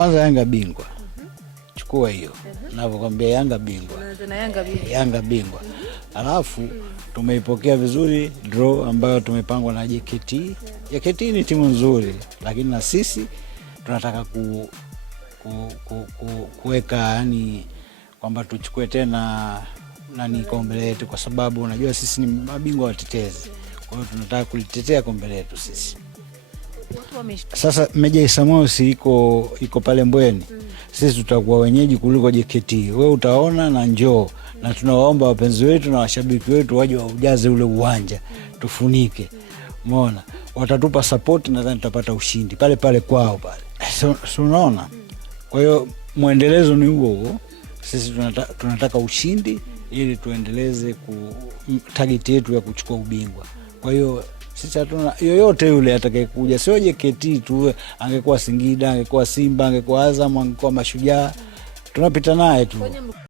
Kwanza Yanga bingwa. Chukua hiyo. Ninavyokuambia Yanga bingwa. Yanga bingwa. Alafu tumeipokea vizuri draw ambayo tumepangwa na JKT. JKT ni timu nzuri, lakini na sisi tunataka kuweka yani kwamba tuchukue tena kombe letu, kwa sababu unajua sisi ni mabingwa watetezi. Kwa hiyo tunataka kulitetea kombe letu sisi. Sasa Meja Isamusi iko pale Mbweni. Sisi tutakuwa wenyeji kuliko JKT. Wewe utaona na njoo, na tunawaomba wapenzi wetu na washabiki wetu waje waujaze ule uwanja, tufunike. Umeona? Watatupa support na nadhani tutapata ushindi pale pale kwao pale. So unaona? Kwa hiyo muendelezo ni huo. Sisi tunataka ushindi ili tuendeleze target yetu ya kuchukua ubingwa. Kwa hiyo sisi hatuna yoyote yule atakayekuja, sio JKT tu, angekuwa Singida, angekuwa Simba, angekuwa Azam, angekuwa Mashujaa, tunapita naye tu.